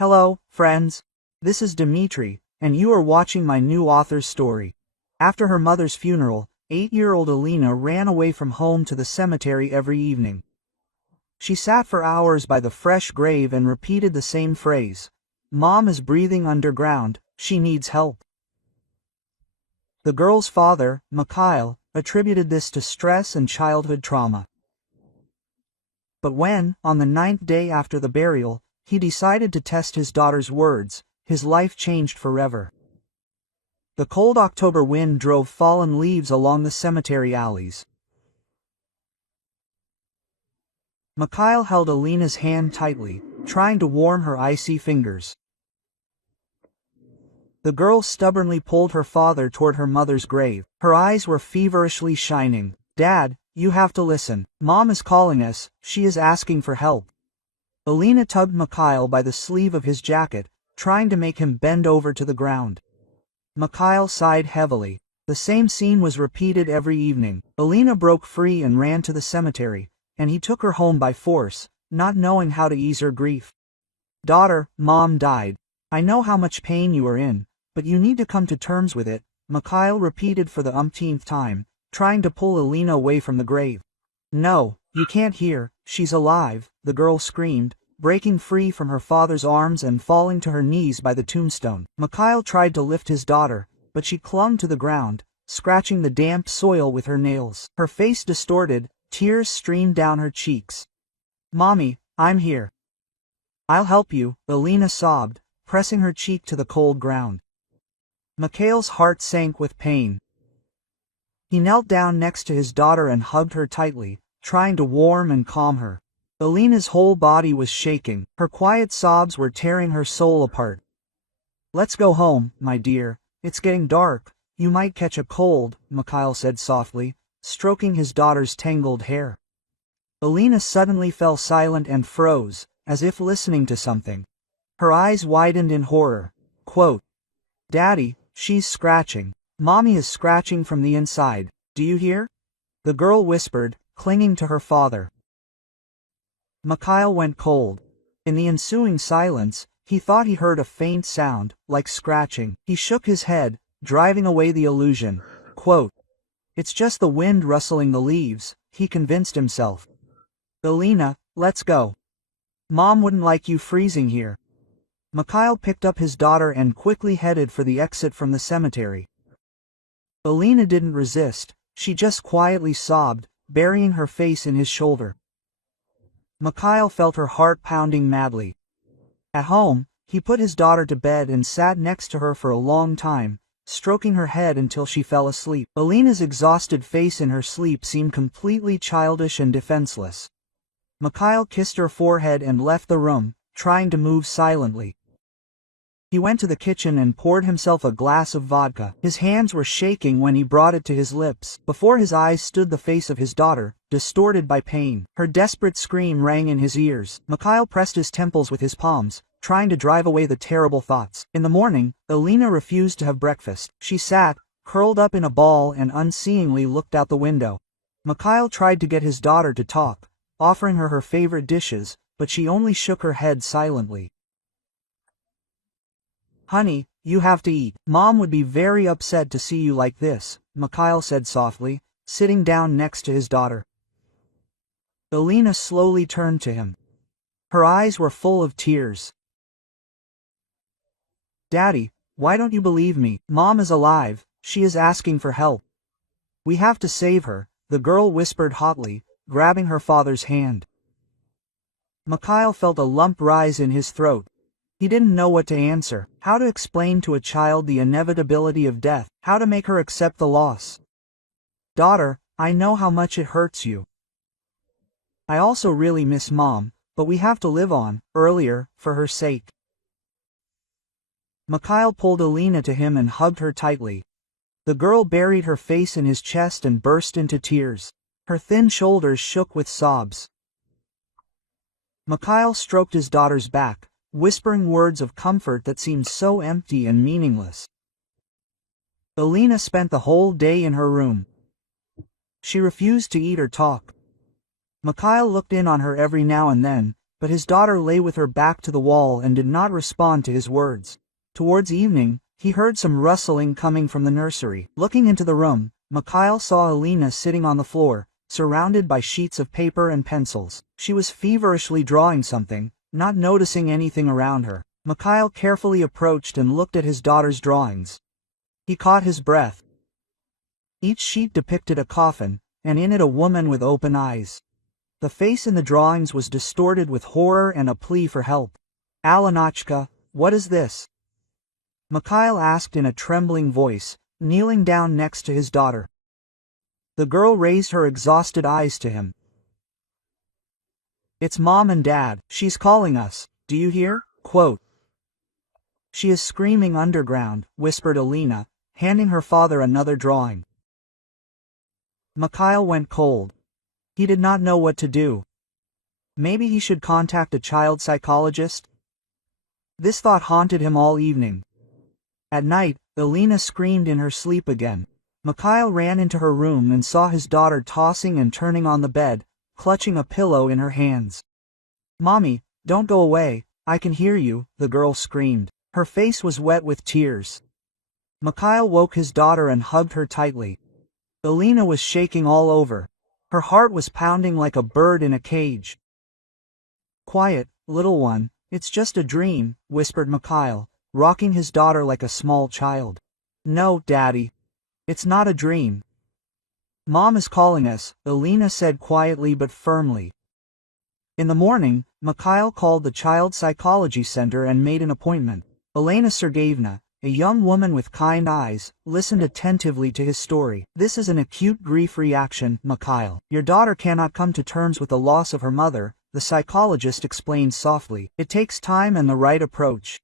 Hello, friends. This is Dimitri, and you are watching my new author's story. After her mother's funeral, 8-year-old Alina ran away from home to the cemetery every evening. She sat for hours by the fresh grave and repeated the same phrase. Mom is breathing underground, she needs help. The girl's father, Mikhail, attributed this to stress and childhood trauma. But when, on the 9th day after the burial, he decided to test his daughter's words, his life changed forever. The cold October wind drove fallen leaves along the cemetery alleys. Mikhail held Alina's hand tightly, trying to warm her icy fingers. The girl stubbornly pulled her father toward her mother's grave. Her eyes were feverishly shining. "Dad, you have to listen. Mom is calling us, she is asking for help." Alina tugged Mikhail by the sleeve of his jacket, trying to make him bend over to the ground. Mikhail sighed heavily. The same scene was repeated every evening. Alina broke free and ran to the cemetery, and he took her home by force, not knowing how to ease her grief. "Daughter, Mom died. I know how much pain you are in, but you need to come to terms with it," Mikhail repeated for the umpteenth time, trying to pull Alina away from the grave. "No, you can't hear, she's alive," the girl screamed, breaking free from her father's arms and falling to her knees by the tombstone. Mikhail tried to lift his daughter, but she clung to the ground, scratching the damp soil with her nails. Her face distorted, tears streamed down her cheeks. "Mommy, I'm here. I'll help you," Alina sobbed, pressing her cheek to the cold ground. Mikhail's heart sank with pain. He knelt down next to his daughter and hugged her tightly, trying to warm and calm her. Alina's whole body was shaking. Her quiet sobs were tearing her soul apart. "Let's go home, my dear. It's getting dark. You might catch a cold," Mikhail said softly, stroking his daughter's tangled hair. Alina suddenly fell silent and froze, as if listening to something. Her eyes widened in horror. Quote, "Daddy, she's scratching. Mommy is scratching from the inside. Do you hear?" the girl whispered, clinging to her father. Mikhail went cold. In the ensuing silence, he thought he heard a faint sound, like scratching. He shook his head, driving away the illusion. Quote, "It's just the wind rustling the leaves," he convinced himself. "Alina, let's go. Mom wouldn't like you freezing here." Mikhail picked up his daughter and quickly headed for the exit from the cemetery. Alina didn't resist, she just quietly sobbed, burying her face in his shoulder. Mikhail felt her heart pounding madly. At home, he put his daughter to bed and sat next to her for a long time, stroking her head until she fell asleep. Alina's exhausted face in her sleep seemed completely childish and defenseless. Mikhail kissed her forehead and left the room, trying to move silently. He went to the kitchen and poured himself a glass of vodka. His hands were shaking when he brought it to his lips. Before his eyes stood the face of his daughter, distorted by pain. Her desperate scream rang in his ears. Mikhail pressed his temples with his palms, trying to drive away the terrible thoughts. In the morning, Alina refused to have breakfast. She sat, curled up in a ball and unseeingly looked out the window. Mikhail tried to get his daughter to talk, offering her her favorite dishes, but she only shook her head silently. "Honey, you have to eat. Mom would be very upset to see you like this," Mikhail said softly, sitting down next to his daughter. Alina slowly turned to him. Her eyes were full of tears. "Daddy, why don't you believe me? Mom is alive, she is asking for help. We have to save her," the girl whispered hotly, grabbing her father's hand. Mikhail felt a lump rise in his throat. He didn't know what to answer, how to explain to a child the inevitability of death, how to make her accept the loss. "Daughter, I know how much it hurts you. I also really miss Mom, but we have to live on, earlier, for her sake." Mikhail pulled Alina to him and hugged her tightly. The girl buried her face in his chest and burst into tears. Her thin shoulders shook with sobs. Mikhail stroked his daughter's back, whispering words of comfort that seemed so empty and meaningless. Alina spent the whole day in her room. She refused to eat or talk. Mikhail looked in on her every now and then, but his daughter lay with her back to the wall and did not respond to his words. Towards evening, he heard some rustling coming from the nursery. Looking into the room, Mikhail saw Alina sitting on the floor, surrounded by sheets of paper and pencils. She was feverishly drawing something, not noticing anything around her. Mikhail carefully approached and looked at his daughter's drawings. He caught his breath. Each sheet depicted a coffin, and in it a woman with open eyes. The face in the drawings was distorted with horror and a plea for help. "Alinachka, what is this?" Mikhail asked in a trembling voice, kneeling down next to his daughter. The girl raised her exhausted eyes to him. "It's Mom and Dad. She's calling us. Do you hear?" Quote. "She is screaming underground," whispered Alina, handing her father another drawing. Mikhail went cold. He did not know what to do. Maybe he should contact a child psychologist? This thought haunted him all evening. At night, Alina screamed in her sleep again. Mikhail ran into her room and saw his daughter tossing and turning on the bed, clutching a pillow in her hands. "Mommy, don't go away, I can hear you," the girl screamed. Her face was wet with tears. Mikhail woke his daughter and hugged her tightly. Alina was shaking all over. Her heart was pounding like a bird in a cage. "Quiet, little one, it's just a dream," whispered Mikhail, rocking his daughter like a small child. "No, Daddy. It's not a dream. Mom is calling us," Alina said quietly but firmly. In the morning, Mikhail called the child psychology center and made an appointment. Elena Sergeyevna, a young woman with kind eyes, listened attentively to his story. "This is an acute grief reaction, Mikhail. Your daughter cannot come to terms with the loss of her mother," the psychologist explained softly. "It takes time and the right approach.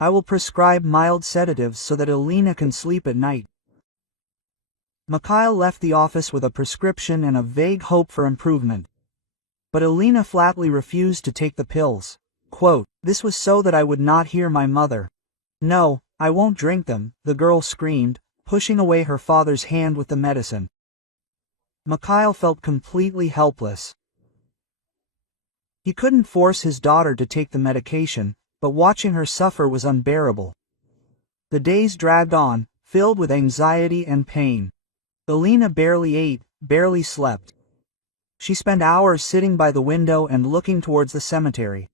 I will prescribe mild sedatives so that Alina can sleep at night." Mikhail left the office with a prescription and a vague hope for improvement. But Alina flatly refused to take the pills. Quote, "This was so that I would not hear my mother. No, I won't drink them," the girl screamed, pushing away her father's hand with the medicine. Mikhail felt completely helpless. He couldn't force his daughter to take the medication, but watching her suffer was unbearable. The days dragged on, filled with anxiety and pain. Alina barely ate, barely slept. She spent hours sitting by the window and looking towards the cemetery.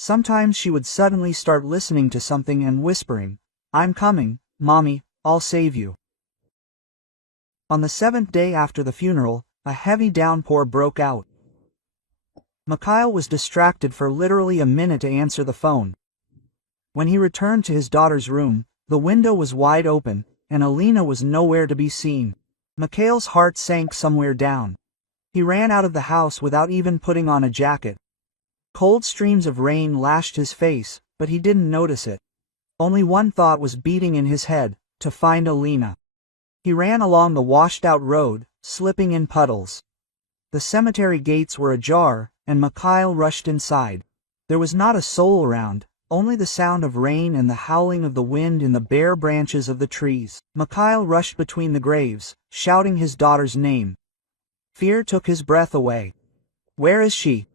Sometimes she would suddenly start listening to something and whispering, "I'm coming, Mommy, I'll save you." On the 7th day after the funeral, a heavy downpour broke out. Mikhail was distracted for literally a minute to answer the phone. When he returned to his daughter's room, the window was wide open, and Alina was nowhere to be seen. Mikhail's heart sank somewhere down. He ran out of the house without even putting on a jacket. Cold streams of rain lashed his face, but he didn't notice it. Only one thought was beating in his head, to find Alina. He ran along the washed-out road, slipping in puddles. The cemetery gates were ajar, and Mikhail rushed inside. There was not a soul around, only the sound of rain and the howling of the wind in the bare branches of the trees. Mikhail rushed between the graves, shouting his daughter's name. Fear took his breath away. Where is she?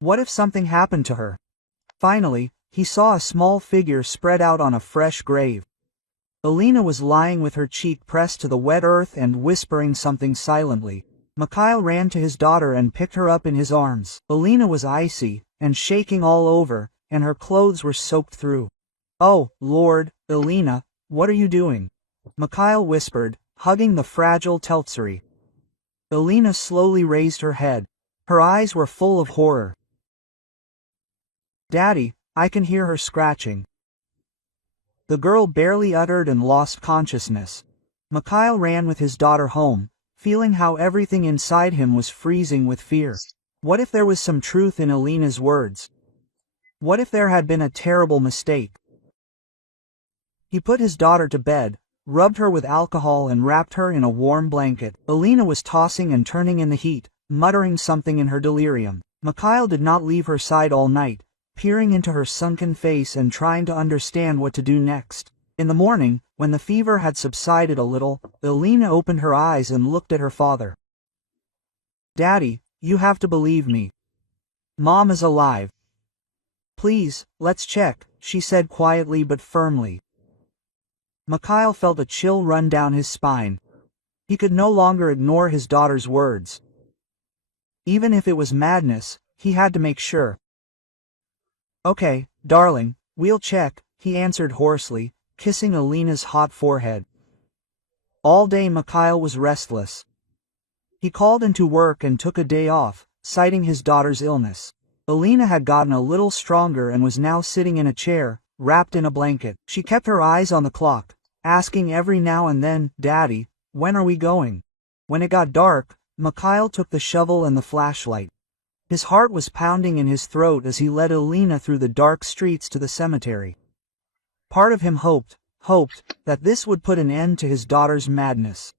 What if something happened to her? Finally, he saw a small figure spread out on a fresh grave. Alina was lying with her cheek pressed to the wet earth and whispering something silently. Mikhail ran to his daughter and picked her up in his arms. Alina was icy, and shaking all over, and her clothes were soaked through. "Oh, Lord, Alina, what are you doing?" Mikhail whispered, hugging the fragile Teltsuri. Alina slowly raised her head. Her eyes were full of horror. "Daddy, I can hear her scratching." The girl barely uttered and lost consciousness. Mikhail ran with his daughter home, feeling how everything inside him was freezing with fear. What if there was some truth in Alina's words? What if there had been a terrible mistake? He put his daughter to bed, rubbed her with alcohol and wrapped her in a warm blanket. Alina was tossing and turning in the heat, muttering something in her delirium. Mikhail did not leave her side all night, peering into her sunken face and trying to understand what to do next. In the morning, when the fever had subsided a little, Alina opened her eyes and looked at her father. "Daddy, you have to believe me. Mom is alive. Please, let's check, she said quietly but firmly. Mikhail felt a chill run down his spine. He could no longer ignore his daughter's words. Even if it was madness, he had to make sure. Okay, darling, we'll check, he answered hoarsely, kissing Alina's hot forehead. All day Mikhail was restless. He called into work and took a day off, citing his daughter's illness. Alina had gotten a little stronger and was now sitting in a chair, wrapped in a blanket. She kept her eyes on the clock, asking every now and then, "Daddy, when are we going?" When it got dark, Mikhail took the shovel and the flashlight. His heart was pounding in his throat as he led Alina through the dark streets to the cemetery. Part of him hoped that this would put an end to his daughter's madness.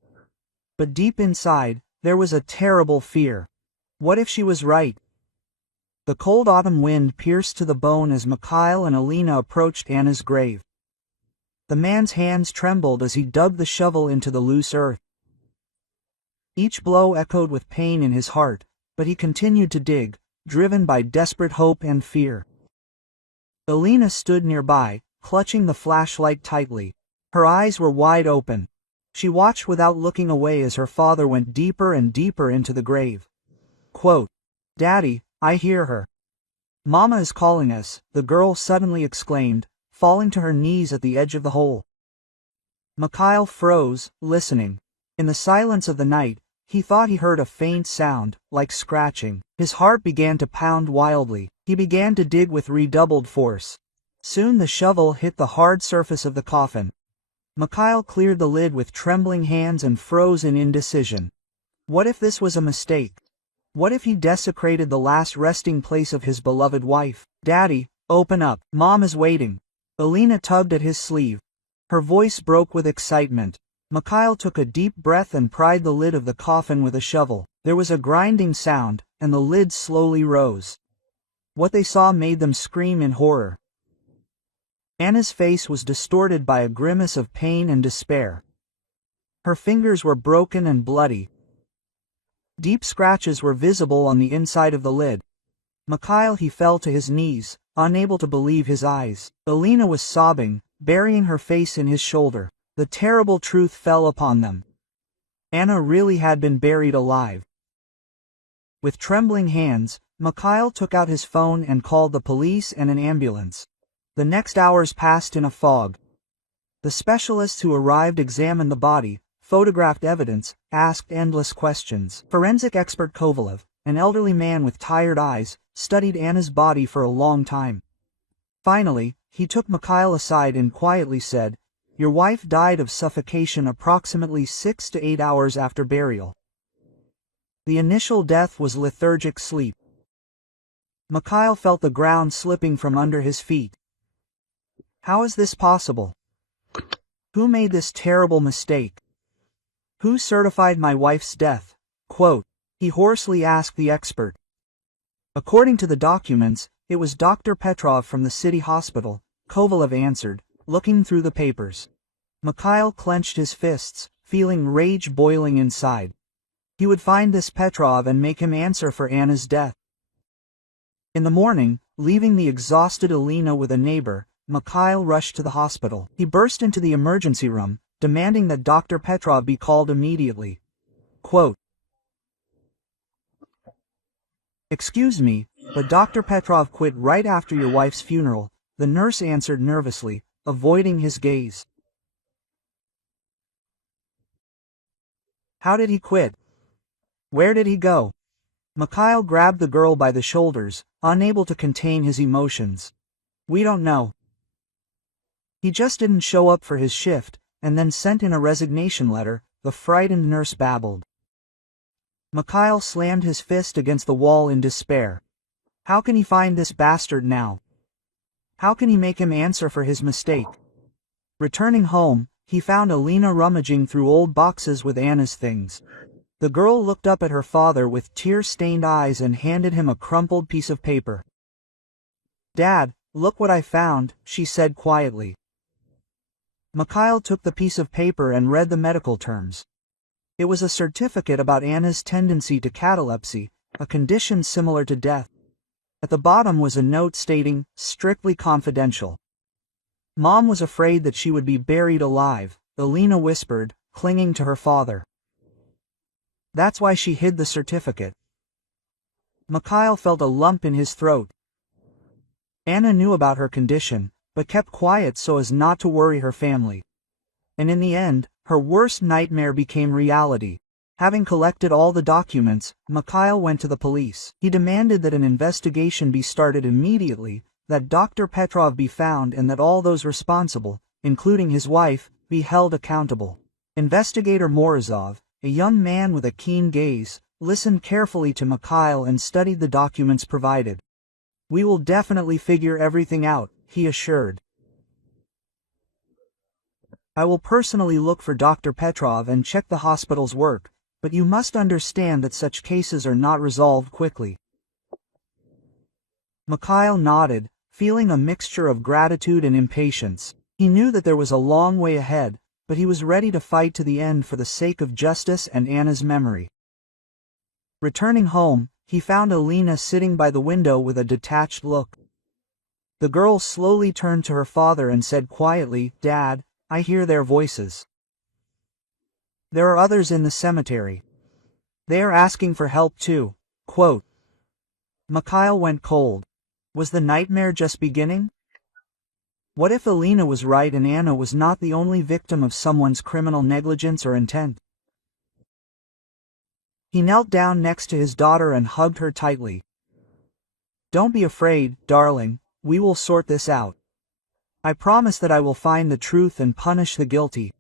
But deep inside, there was a terrible fear. What if she was right? The cold autumn wind pierced to the bone as Mikhail and Alina approached Anna's grave. The man's hands trembled as he dug the shovel into the loose earth. Each blow echoed with pain in his heart, but he continued to dig, driven by desperate hope and fear. Alina stood nearby, clutching the flashlight tightly. Her eyes were wide open. She watched without looking away as her father went deeper and deeper into the grave. Quote, "Daddy, I hear her. Mama is calling us," the girl suddenly exclaimed, falling to her knees at the edge of the hole. Mikhail froze, listening. In the silence of the night, he thought he heard a faint sound, like scratching. His heart began to pound wildly. He began to dig with redoubled force. Soon the shovel hit the hard surface of the coffin. Mikhail cleared the lid with trembling hands and froze in indecision. What if this was a mistake? What if he desecrated the last resting place of his beloved wife? "Daddy, open up. Mom is waiting." Alina tugged at his sleeve. Her voice broke with excitement. Mikhail took a deep breath and pried the lid of the coffin with a shovel. There was a grinding sound, and the lid slowly rose. What they saw made them scream in horror. Anna's face was distorted by a grimace of pain and despair. Her fingers were broken and bloody. Deep scratches were visible on the inside of the lid. Mikhail fell to his knees, unable to believe his eyes. Alina was sobbing, burying her face in his shoulder. The terrible truth fell upon them. Anna really had been buried alive. With trembling hands, Mikhail took out his phone and called the police and an ambulance. The next hours passed in a fog. The specialists who arrived examined the body, photographed evidence, asked endless questions. Forensic expert Kovalev, an elderly man with tired eyes, studied Anna's body for a long time. Finally, he took Mikhail aside and quietly said, "Your wife died of suffocation approximately 6 to 8 hours after burial. The initial death was lethargic sleep." Mikhail felt the ground slipping from under his feet. How is this possible? Who made this terrible mistake? Who certified my wife's death? Quote, he hoarsely asked the expert. According to the documents, it was Dr. Petrov from the city hospital, Kovalev answered, looking through the papers. Mikhail clenched his fists, feeling rage boiling inside. He would find this Petrov and make him answer for Anna's death. In the morning, leaving the exhausted Alina with a neighbor, Mikhail rushed to the hospital. He burst into the emergency room, demanding that Dr. Petrov be called immediately. Quote, "Excuse me, but Dr. Petrov quit right after your wife's funeral," the nurse answered nervously, avoiding his gaze. "How did he quit? Where did he go?" Mikhail grabbed the girl by the shoulders, unable to contain his emotions. "We don't know. He just didn't show up for his shift, and then sent in a resignation letter," the frightened nurse babbled. Mikhail slammed his fist against the wall in despair. How can he find this bastard now? How can he make him answer for his mistake? Returning home, he found Alina rummaging through old boxes with Anna's things. The girl looked up at her father with tear-stained eyes and handed him a crumpled piece of paper. "Dad, look what I found," she said quietly. Mikhail took the piece of paper and read the medical terms. It was a certificate about Anna's tendency to catalepsy, a condition similar to death. At the bottom was a note stating, "Strictly confidential." Mom was afraid that she would be buried alive, Alina whispered, clinging to her father. That's why she hid the certificate. Mikhail felt a lump in his throat. Anna knew about her condition, but kept quiet so as not to worry her family. And in the end, her worst nightmare became reality. Having collected all the documents, Mikhail went to the police. He demanded that an investigation be started immediately, that Dr. Petrov be found and that all those responsible, including his wife, be held accountable. Investigator Morozov, a young man with a keen gaze, listened carefully to Mikhail and studied the documents provided. "We will definitely figure everything out," he assured. "I will personally look for Dr. Petrov and check the hospital's work, but you must understand that such cases are not resolved quickly." Mikhail nodded, feeling a mixture of gratitude and impatience. He knew that there was a long way ahead, but he was ready to fight to the end for the sake of justice and Anna's memory. Returning home, he found Alina sitting by the window with a detached look. The girl slowly turned to her father and said quietly, "Dad, I hear their voices. There are others in the cemetery. They are asking for help too." Quote. Mikhail went cold. Was the nightmare just beginning? What if Alina was right and Anna was not the only victim of someone's criminal negligence or intent? He knelt down next to his daughter and hugged her tightly. "Don't be afraid, darling, we will sort this out. I promise that I will find the truth and punish the guilty."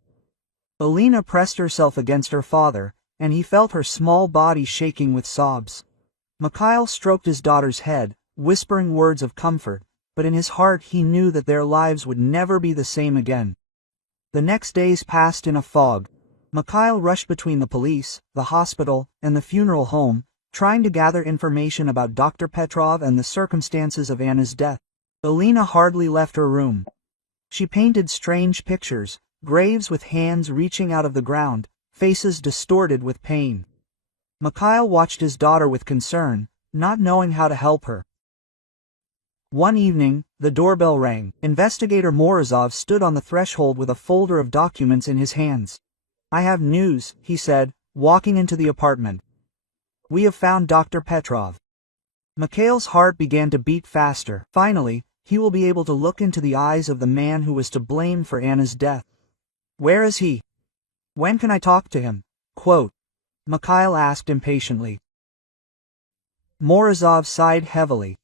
Alina pressed herself against her father, and he felt her small body shaking with sobs. Mikhail stroked his daughter's head, whispering words of comfort, but in his heart he knew that their lives would never be the same again. The next days passed in a fog. Mikhail rushed between the police, the hospital, and the funeral home, trying to gather information about Dr. Petrov and the circumstances of Anna's death. Alina hardly left her room. She painted strange pictures, graves with hands reaching out of the ground, faces distorted with pain. Mikhail watched his daughter with concern, not knowing how to help her. One evening, the doorbell rang. Investigator Morozov stood on the threshold with a folder of documents in his hands. "I have news," he said, walking into the apartment. "We have found Dr. Petrov." Mikhail's heart began to beat faster. Finally, he will be able to look into the eyes of the man who was to blame for Anna's death. "Where is he? When can I talk to him?" Quote. Mikhail asked impatiently. Morozov sighed heavily.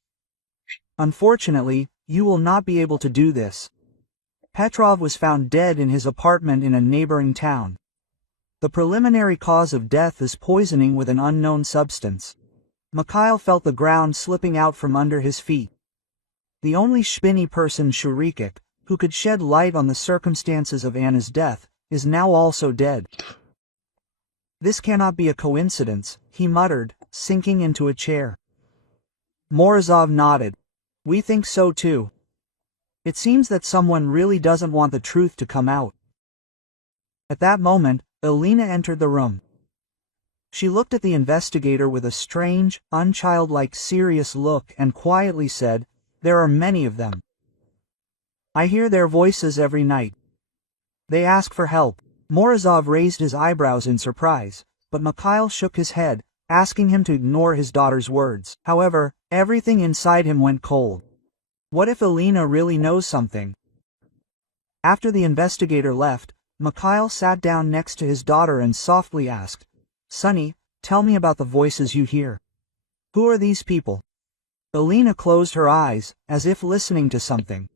"Unfortunately, you will not be able to do this. Petrov was found dead in his apartment in a neighboring town. The preliminary cause of death is poisoning with an unknown substance." Mikhail felt the ground slipping out from under his feet. The only spinny person, Shurikik, who could shed light on the circumstances of Anna's death, is now also dead. "This cannot be a coincidence," he muttered, sinking into a chair. Morozov nodded. "We think so too. It seems that someone really doesn't want the truth to come out." At that moment, Alina entered the room. She looked at the investigator with a strange, unchildlike serious look and quietly said, "There are many of them. I hear their voices every night. They ask for help." Morozov raised his eyebrows in surprise, but Mikhail shook his head, asking him to ignore his daughter's words. However, everything inside him went cold. What if Alina really knows something? After the investigator left, Mikhail sat down next to his daughter and softly asked, "Sonny, tell me about the voices you hear. Who are these people?" Alina closed her eyes, as if listening to something.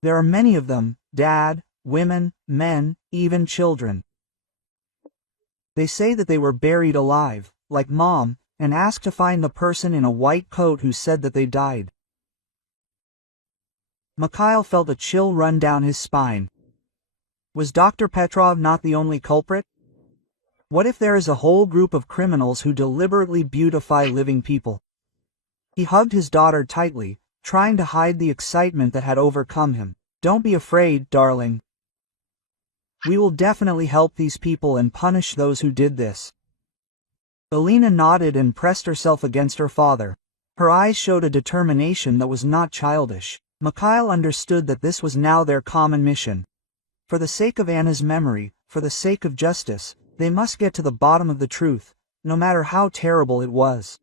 "There are many of them, Dad, women, men, even children. They say that they were buried alive, like Mom, and ask to find the person in a white coat who said that they died." Mikhail felt a chill run down his spine. Was Dr. Petrov not the only culprit? What if there is a whole group of criminals who deliberately beautify living people? He hugged his daughter tightly, trying to hide the excitement that had overcome him. "Don't be afraid, darling. We will definitely help these people and punish those who did this." Alina nodded and pressed herself against her father. Her eyes showed a determination that was not childish. Mikhail understood that this was now their common mission. For the sake of Anna's memory, for the sake of justice, they must get to the bottom of the truth, no matter how terrible it was.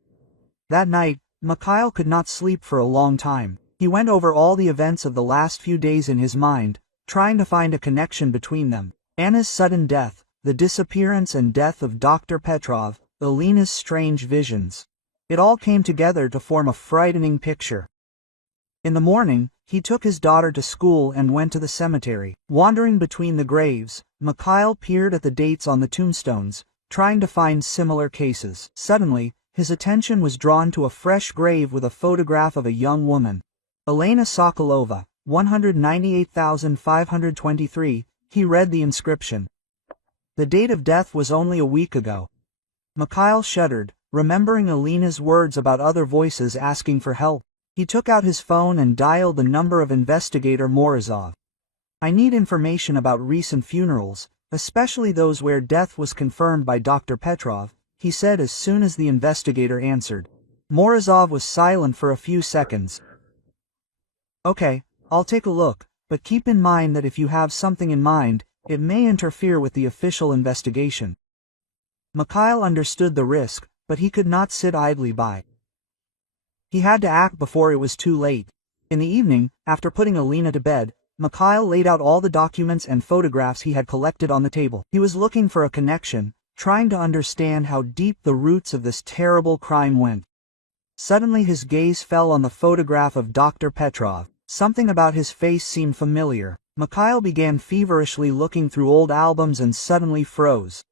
That night, Mikhail could not sleep for a long time. He went over all the events of the last few days in his mind, trying to find a connection between them. Anna's sudden death, the disappearance and death of Dr. Petrov, Alina's strange visions. It all came together to form a frightening picture. In the morning, he took his daughter to school and went to the cemetery. Wandering between the graves, Mikhail peered at the dates on the tombstones, trying to find similar cases. Suddenly, his attention was drawn to a fresh grave with a photograph of a young woman. Elena Sokolova, 198,523, he read the inscription. The date of death was only a week ago. Mikhail shuddered, remembering Elena's words about other voices asking for help. He took out his phone and dialed the number of investigator Morozov. I need information about recent funerals, especially those where death was confirmed by Dr. Petrov, he said as soon as the investigator answered. Morozov was silent for a few seconds. Okay, I'll take a look, but keep in mind that if you have something in mind, it may interfere with the official investigation. Mikhail understood the risk, but he could not sit idly by. He had to act before it was too late. In the evening, after putting Elena to bed, Mikhail laid out all the documents and photographs he had collected on the table. He was looking for a connection, trying to understand how deep the roots of this terrible crime went. Suddenly his gaze fell on the photograph of Dr. Petrov. Something about his face seemed familiar. Mikhail began feverishly looking through old albums and suddenly froze.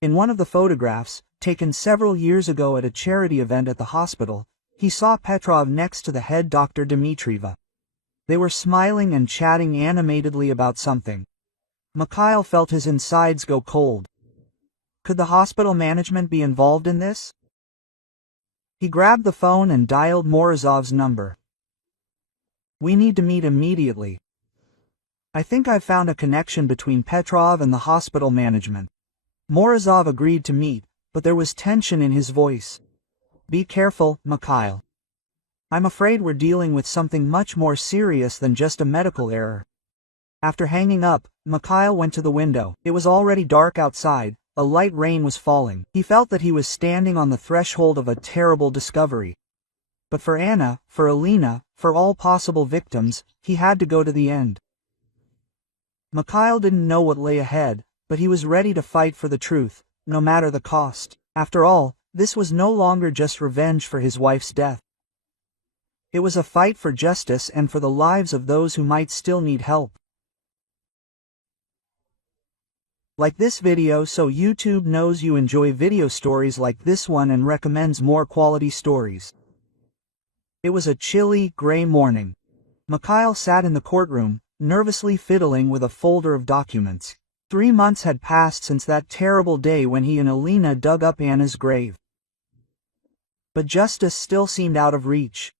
In one of the photographs, taken several years ago at a charity event at the hospital, he saw Petrov next to the head Dr. Dmitrieva. They were smiling and chatting animatedly about something. Mikhail felt his insides go cold. Could the hospital management be involved in this? He grabbed the phone and dialed Morozov's number. We need to meet immediately. I think I've found a connection between Petrov and the hospital management. Morozov agreed to meet, but there was tension in his voice. Be careful, Mikhail. I'm afraid we're dealing with something much more serious than just a medical error. After hanging up, Mikhail went to the window. It was already dark outside, a light rain was falling. He felt that he was standing on the threshold of a terrible discovery. But for Anna, for Elena, for all possible victims, he had to go to the end. Mikhail didn't know what lay ahead, but he was ready to fight for the truth, no matter the cost. After all, this was no longer just revenge for his wife's death. It was a fight for justice and for the lives of those who might still need help. Like this video so YouTube knows you enjoy video stories like this one and recommends more quality stories. It was a chilly, gray morning. Mikhail sat in the courtroom, nervously fiddling with a folder of documents. 3 months had passed since that terrible day when he and Elena dug up Anna's grave. But justice still seemed out of reach.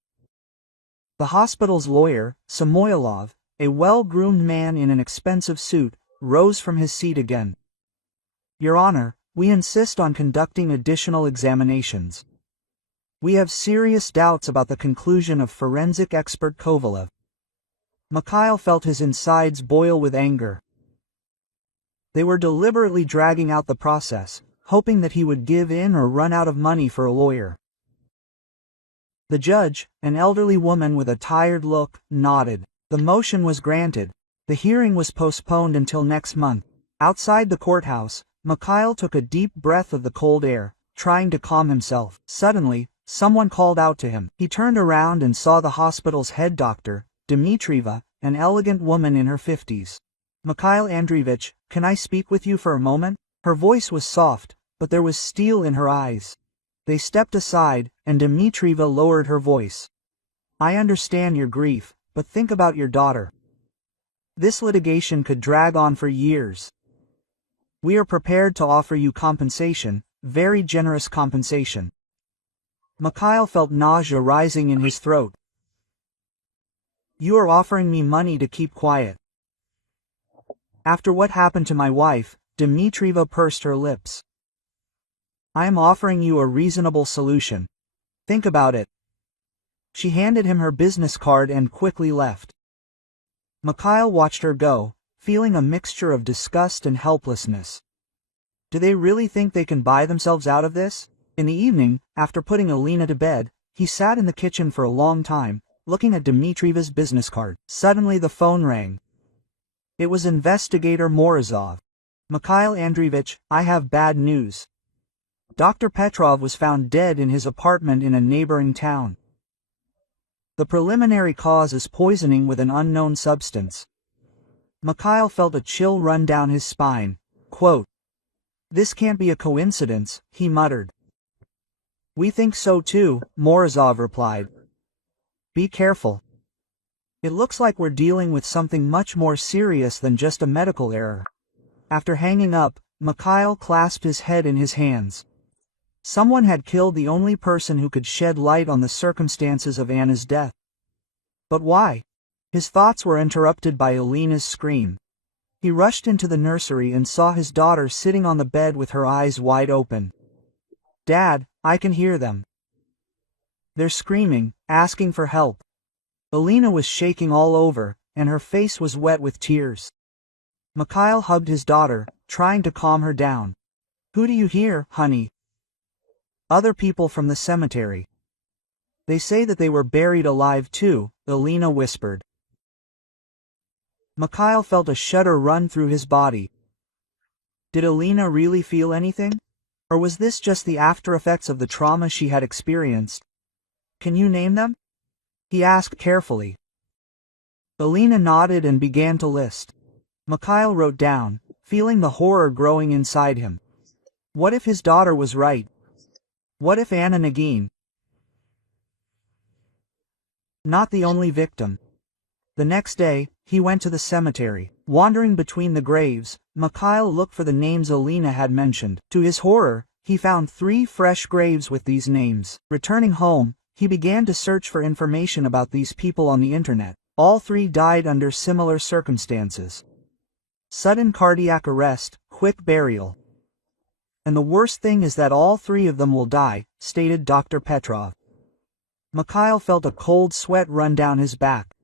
The hospital's lawyer, Samoylov, a well-groomed man in an expensive suit, rose from his seat again. Your Honor, we insist on conducting additional examinations. We have serious doubts about the conclusion of forensic expert Kovalev. Mikhail felt his insides boil with anger. They were deliberately dragging out the process, hoping that he would give in or run out of money for a lawyer. The judge, an elderly woman with a tired look, nodded. The motion was granted. The hearing was postponed until next month. Outside the courthouse, Mikhail took a deep breath of the cold air, trying to calm himself. Suddenly, someone called out to him. He turned around and saw the hospital's head doctor, Dmitrieva, an elegant woman in her 50s. Mikhail Andreevich, can I speak with you for a moment? Her voice was soft, but there was steel in her eyes. They stepped aside, and Dmitrieva lowered her voice. I understand your grief, but think about your daughter. This litigation could drag on for years. We are prepared to offer you compensation, very generous compensation. Mikhail felt nausea rising in his throat. You are offering me money to keep quiet. After what happened to my wife, Dmitrieva pursed her lips. I am offering you a reasonable solution. Think about it. She handed him her business card and quickly left. Mikhail watched her go, feeling a mixture of disgust and helplessness. Do they really think they can buy themselves out of this? In the evening, after putting Alina to bed, he sat in the kitchen for a long time, looking at Dmitrieva's business card. Suddenly the phone rang. It was investigator Morozov. Mikhail Andreevich, I have bad news. Dr. Petrov was found dead in his apartment in a neighboring town. The preliminary cause is poisoning with an unknown substance. Mikhail felt a chill run down his spine. Quote, "This can't be a coincidence," he muttered. "We think so too," Morozov replied. "Be careful. It looks like we're dealing with something much more serious than just a medical error." After hanging up, Mikhail clasped his head in his hands. Someone had killed the only person who could shed light on the circumstances of Anna's death. But why? His thoughts were interrupted by Alina's scream. He rushed into the nursery and saw his daughter sitting on the bed with her eyes wide open. "Dad, I can hear them. They're screaming, asking for help." Alina was shaking all over, and her face was wet with tears. Mikhail hugged his daughter, trying to calm her down. "Who do you hear, honey?" "Other people from the cemetery. They say that they were buried alive too," Alina whispered. Mikhail felt a shudder run through his body. Did Alina really feel anything? Or was this just the after-effects of the trauma she had experienced? "Can you name them?" he asked carefully. Alina nodded and began to list. Mikhail wrote down, feeling the horror growing inside him. What if his daughter was right? What if Anna Nagin, not the only victim? The next day, he went to the cemetery. Wandering between the graves, Mikhail looked for the names Alina had mentioned. To his horror, he found 3 fresh graves with these names. Returning home, he began to search for information about these people on the internet. All 3 died under similar circumstances. Sudden cardiac arrest, quick burial. "And the worst thing is that all 3 of them will die," stated Dr. Petrov. Mikhail felt a cold sweat run down his back.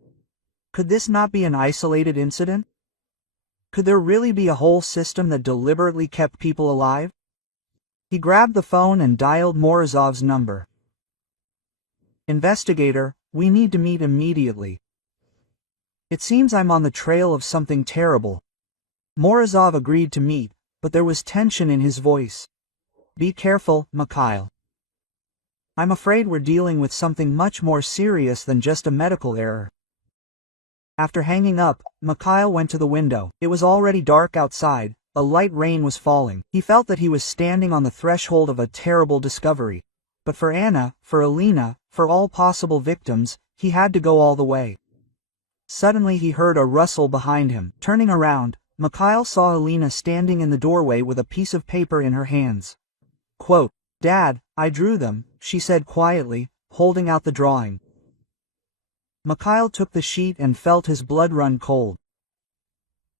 Could this not be an isolated incident? Could there really be a whole system that deliberately kept people alive? He grabbed the phone and dialed Morozov's number. "Investigator, we need to meet immediately. It seems I'm on the trail of something terrible." Morozov agreed to meet, but there was tension in his voice. "Be careful, Mikhail. I'm afraid we're dealing with something much more serious than just a medical error." After hanging up, Mikhail went to the window. It was already dark outside, a light rain was falling. He felt that he was standing on the threshold of a terrible discovery. But for Anna, for Alina, for all possible victims, he had to go all the way. Suddenly he heard a rustle behind him. Turning around, Mikhail saw Alina standing in the doorway with a piece of paper in her hands. Quote, "Dad, I drew them," she said quietly, holding out the drawing. Mikhail took the sheet and felt his blood run cold.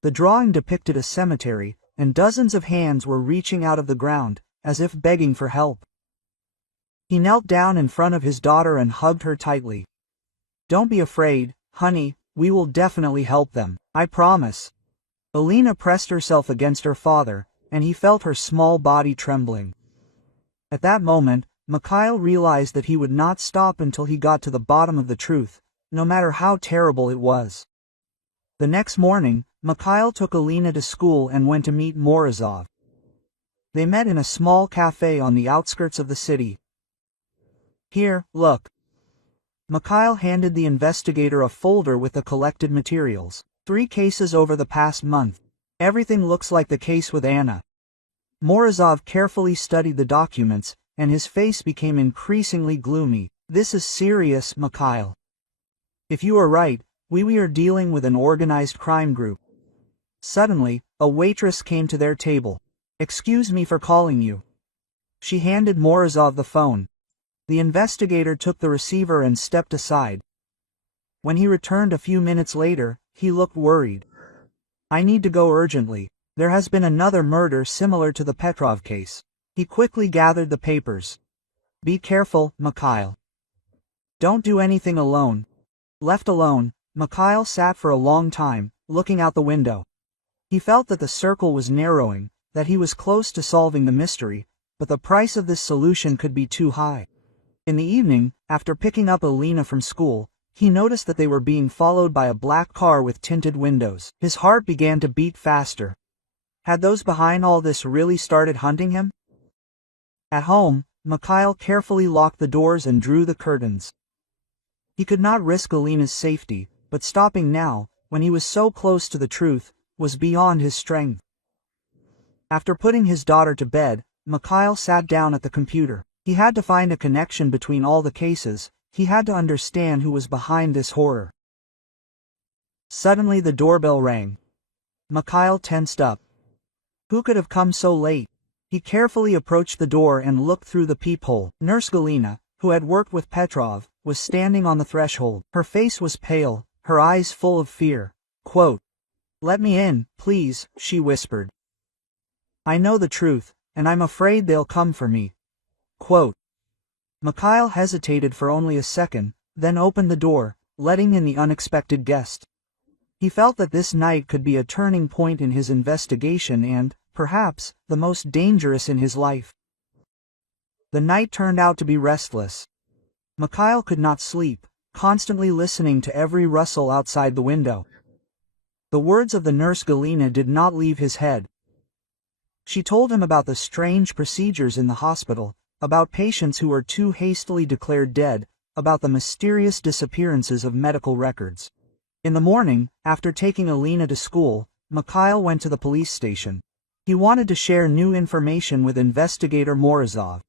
The drawing depicted a cemetery, and dozens of hands were reaching out of the ground, as if begging for help. He knelt down in front of his daughter and hugged her tightly. "Don't be afraid, honey, we will definitely help them, I promise." Alina pressed herself against her father, and he felt her small body trembling. At that moment, Mikhail realized that he would not stop until he got to the bottom of the truth, no matter how terrible it was. The next morning, Mikhail took Alina to school and went to meet Morozov. They met in a small cafe on the outskirts of the city. "Here, look." Mikhail handed the investigator a folder with the collected materials. 3 cases over the past month. Everything looks like the case with Anna. Morozov carefully studied the documents, and his face became increasingly gloomy. "This is serious, Mikhail. If you are right, we are dealing with an organized crime group." Suddenly, a waitress came to their table. "Excuse me for calling you." She handed Morozov the phone. The investigator took the receiver and stepped aside. When he returned a few minutes later, he looked worried. "I need to go urgently. There has been another murder similar to the Petrov case." He quickly gathered the papers. "Be careful, Mikhail. Don't do anything alone. Left alone, Mikhail sat for a long time, looking out the window. He felt that the circle was narrowing, that he was close to solving the mystery, but the price of this solution could be too high. In the evening, after picking up Alina from school, he noticed that they were being followed by a black car with tinted windows. His heart began to beat faster. Had those behind all this really started hunting him? At home, Mikhail carefully locked the doors and drew the curtains. He could not risk Alina's safety, but stopping now, when he was so close to the truth, was beyond his strength. After putting his daughter to bed, Mikhail sat down at the computer. He had to find a connection between all the cases. He had to understand who was behind this horror. Suddenly the doorbell rang. Mikhail tensed up. Who could have come so late? He carefully approached the door and looked through the peephole. Nurse Galina, who had worked with Petrov, was standing on the threshold. Her face was pale, her eyes full of fear. Quote, "Let me in, please," she whispered. "I know the truth, and I'm afraid they'll come for me." Quote. Mikhail hesitated for only a second, then opened the door, letting in the unexpected guest. He felt that this night could be a turning point in his investigation and, perhaps, the most dangerous in his life. The night turned out to be restless. Mikhail could not sleep, constantly listening to every rustle outside the window. The words of the nurse Galina did not leave his head. She told him about the strange procedures in the hospital, about patients who were too hastily declared dead, about the mysterious disappearances of medical records. In the morning, after taking Alina to school, Mikhail went to the police station. He wanted to share new information with investigator Morozov.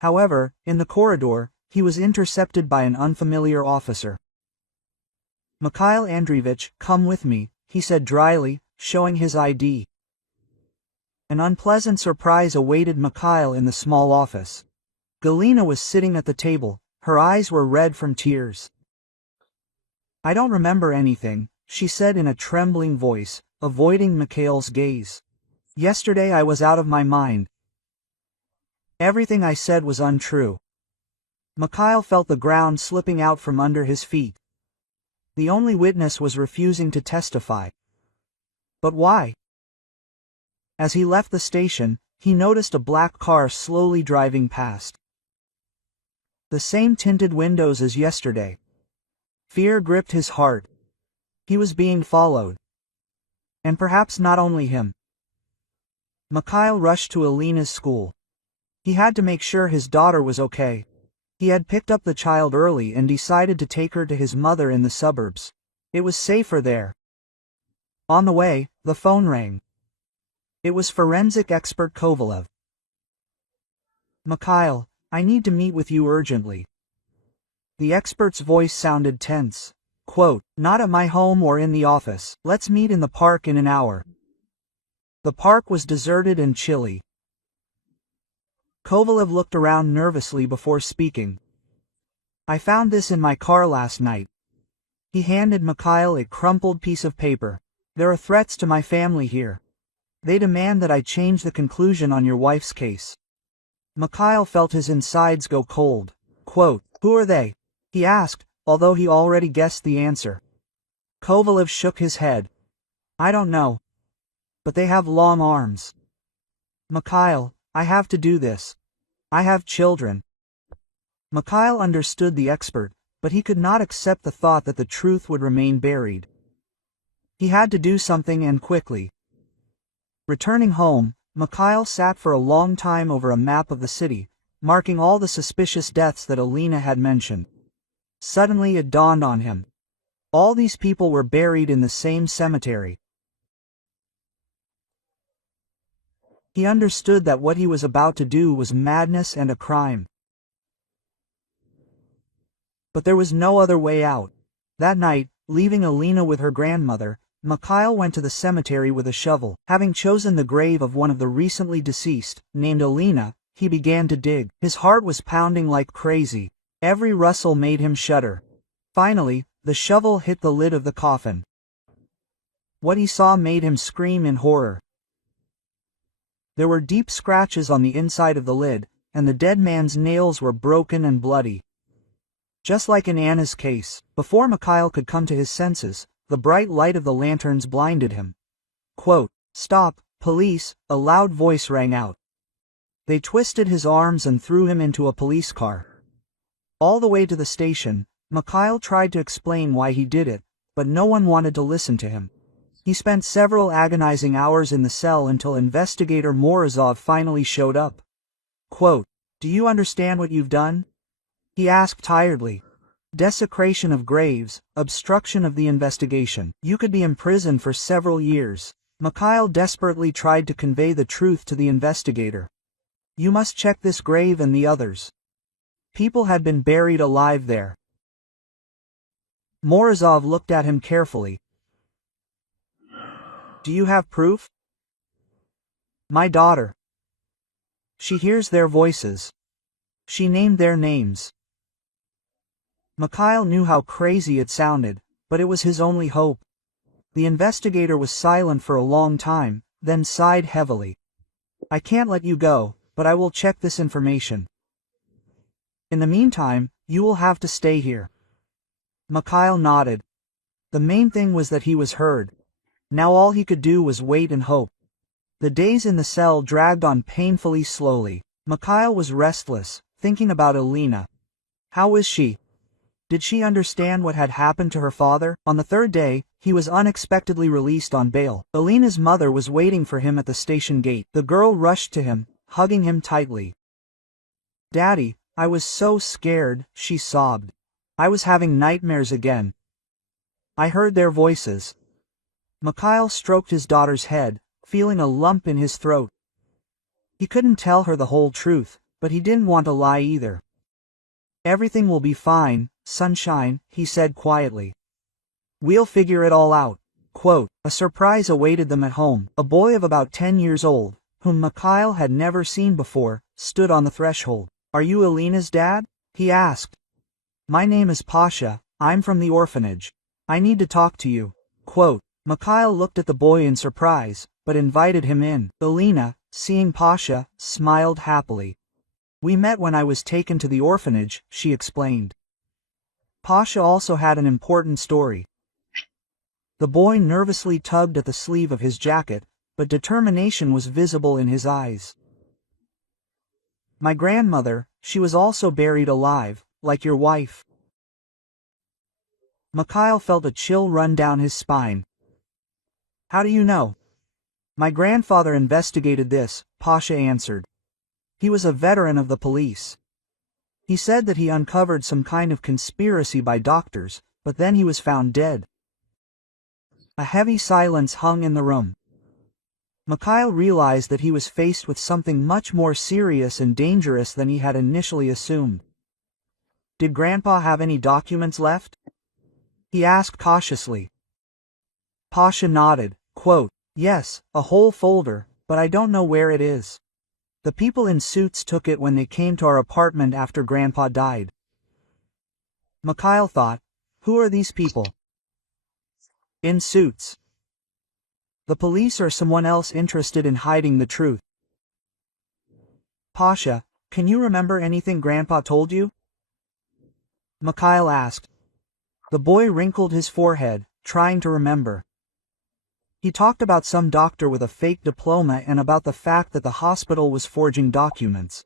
However, in the corridor, he was intercepted by an unfamiliar officer. "Mikhail Andreevich, come with me," he said dryly, showing his ID. An unpleasant surprise awaited Mikhail in the small office. Galina was sitting at the table, her eyes were red from tears. "I don't remember anything," she said in a trembling voice, avoiding Mikhail's gaze. "Yesterday I was out of my mind. Everything I said was untrue." Mikhail felt the ground slipping out from under his feet. The only witness was refusing to testify. But why? As he left the station, he noticed a black car slowly driving past. The same tinted windows as yesterday. Fear gripped his heart. He was being followed. And perhaps not only him. Mikhail rushed to Alina's school. He had to make sure his daughter was okay. He had picked up the child early and decided to take her to his mother in the suburbs. It was safer there. On the way, the phone rang. It was forensic expert Kovalev. "Mikhail, I need to meet with you urgently." The expert's voice sounded tense. Quote, "Not at my home or in the office. Let's meet in the park in an hour." The park was deserted and chilly. Kovalev looked around nervously before speaking. "I found this in my car last night." He handed Mikhail a crumpled piece of paper. "There are threats to my family here. They demand that I change the conclusion on your wife's case." Mikhail felt his insides go cold. Quote, "Who are they?" he asked, although he already guessed the answer. Kovalev shook his head. "I don't know. But they have long arms." "Mikhail, I have to do this. I have children." Mikhail understood the expert, but he could not accept the thought that the truth would remain buried. He had to do something and quickly. Returning home, Mikhail sat for a long time over a map of the city, marking all the suspicious deaths that Alina had mentioned. Suddenly it dawned on him. All these people were buried in the same cemetery. He understood that what he was about to do was madness and a crime. But there was no other way out. That night, leaving Alina with her grandmother, Mikhail went to the cemetery with a shovel. Having chosen the grave of one of the recently deceased, named Alina, he began to dig. His heart was pounding like crazy. Every rustle made him shudder. Finally, the shovel hit the lid of the coffin. What he saw made him scream in horror. There were deep scratches on the inside of the lid, and the dead man's nails were broken and bloody. Just like in Anna's case, before Mikhail could come to his senses, the bright light of the lanterns blinded him. Quote, "Stop, police," a loud voice rang out. They twisted his arms and threw him into a police car. All the way to the station, Mikhail tried to explain why he did it, but no one wanted to listen to him. He spent several agonizing hours in the cell until investigator Morozov finally showed up. Quote, "Do you understand what you've done?" he asked tiredly. "Desecration of graves, obstruction of the investigation. You could be imprisoned for several years." Mikhail desperately tried to convey the truth to the investigator. "You must check this grave and the others. People had been buried alive there." Morozov looked at him carefully. "Do you have proof?" "My daughter. She hears their voices. She named their names." Mikhail knew how crazy it sounded, but it was his only hope. The investigator was silent for a long time, then sighed heavily. "I can't let you go, but I will check this information. In the meantime, you will have to stay here." Mikhail nodded. The main thing was that he was heard. Now all he could do was wait and hope. The days in the cell dragged on painfully slowly. Mikhail was restless, thinking about Alina. How was she? Did she understand what had happened to her father? On the third day, he was unexpectedly released on bail. Alina's mother was waiting for him at the station gate. The girl rushed to him, hugging him tightly. "Daddy, I was so scared," she sobbed. "I was having nightmares again. I heard their voices." Mikhail stroked his daughter's head, feeling a lump in his throat. He couldn't tell her the whole truth, but he didn't want to lie either. "Everything will be fine, sunshine," he said quietly. "We'll figure it all out." Quote, a surprise awaited them at home. A boy of about 10 years old, whom Mikhail had never seen before, stood on the threshold. "Are you Alina's dad?" he asked. "My name is Pasha, I'm from the orphanage. I need to talk to you." Quote, Mikhail looked at the boy in surprise, but invited him in. Alina, seeing Pasha, smiled happily. "We met when I was taken to the orphanage," she explained. Pasha also had an important story. The boy nervously tugged at the sleeve of his jacket, but determination was visible in his eyes. "My grandmother, she was also buried alive, like your wife." Mikhail felt a chill run down his spine. "How do you know?" "My grandfather investigated this," Pasha answered. "He was a veteran of the police. He said that he uncovered some kind of conspiracy by doctors, but then he was found dead." A heavy silence hung in the room. Mikhail realized that he was faced with something much more serious and dangerous than he had initially assumed. "Did Grandpa have any documents left?" he asked cautiously. Pasha nodded. Quote, "Yes, a whole folder, but I don't know where it is. The people in suits took it when they came to our apartment after Grandpa died." Mikhail thought, who are these people? In suits. The police or someone else interested in hiding the truth. "Pasha, can you remember anything Grandpa told you?" Mikhail asked. The boy wrinkled his forehead, trying to remember. He talked about some doctor with a fake diploma and about the fact that the hospital was forging documents.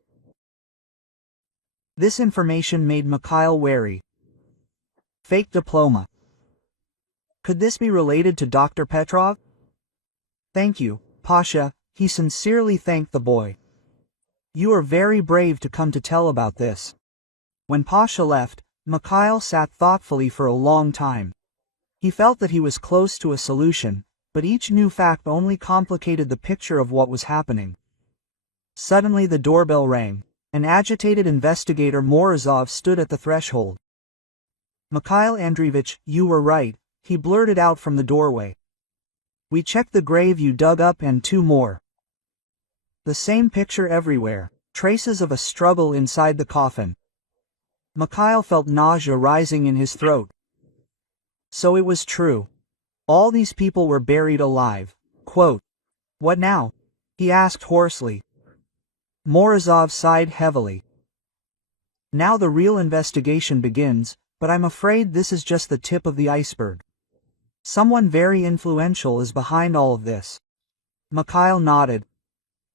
This information made Mikhail wary. Fake diploma. Could this be related to Dr. Petrov? "Thank you, Pasha," he sincerely thanked the boy. "You are very brave to come to tell about this." When Pasha left, Mikhail sat thoughtfully for a long time. He felt that he was close to a solution, but each new fact only complicated the picture of what was happening. Suddenly the doorbell rang. An agitated investigator Morozov stood at the threshold. "Mikhail Andreevich, you were right," he blurted out from the doorway. "We checked the grave you dug up and 2 more. The same picture everywhere, traces of a struggle inside the coffin." Mikhail felt nausea rising in his throat. So it was true. All these people were buried alive. Quote, "What now?" he asked hoarsely. Morozov sighed heavily. Now the real investigation begins, but I'm afraid this is just the tip of the iceberg. Someone very influential is behind all of this. Mikhail nodded.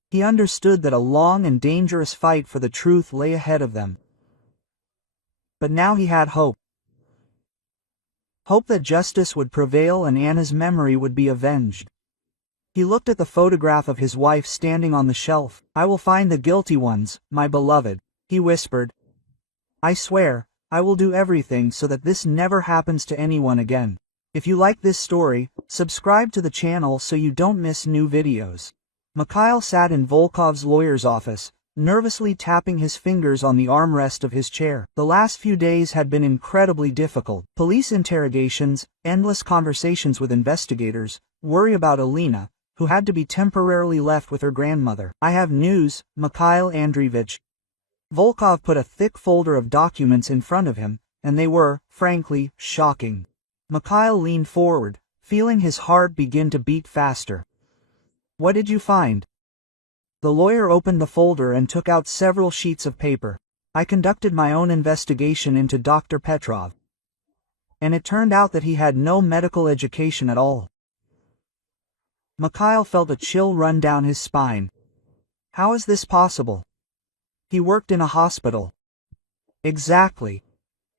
He understood that a long and dangerous fight for the truth lay ahead of them. But now he had hope. Hope that justice would prevail and Anna's memory would be avenged. He looked at the photograph of his wife standing on the shelf. "I will find the guilty ones, my beloved," he whispered. "I swear, I will do everything so that this never happens to anyone again." If you like this story, subscribe to the channel so you don't miss new videos. Mikhail sat in Volkov's lawyer's office, nervously tapping his fingers on the armrest of his chair. The last few days had been incredibly difficult. Police interrogations, endless conversations with investigators, worry about Alina, who had to be temporarily left with her grandmother. "I have news, Mikhail Andreevich." Volkov put a thick folder of documents in front of him, and they were, frankly, shocking. Mikhail leaned forward, feeling his heart begin to beat faster. "What did you find?" The lawyer opened the folder and took out several sheets of paper. "I conducted my own investigation into Dr. Petrov. And it turned out that he had no medical education at all." Mikhail felt a chill run down his spine. "How is this possible?" "He worked in a hospital." "Exactly."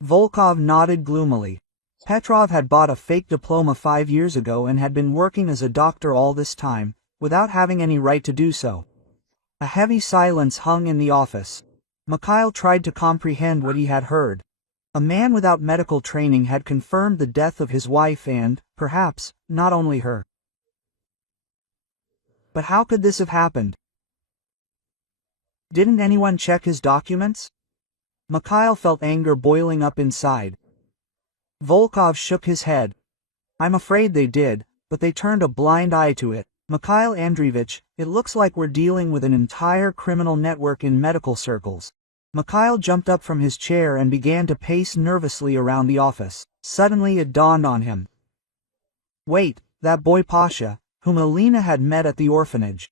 Volkov nodded gloomily. Petrov had bought a fake diploma 5 years ago and had been working as a doctor all this time, without having any right to do so. A heavy silence hung in the office. Mikhail tried to comprehend what he had heard. A man without medical training had confirmed the death of his wife and, perhaps, not only her. But how could this have happened? Didn't anyone check his documents? Mikhail felt anger boiling up inside. Volkov shook his head. "I'm afraid they did, but they turned a blind eye to it. Mikhail Andreevich, it looks like we're dealing with an entire criminal network in medical circles." Mikhail jumped up from his chair and began to pace nervously around the office. Suddenly it dawned on him. Wait, that boy Pasha, whom Alina had met at the orphanage.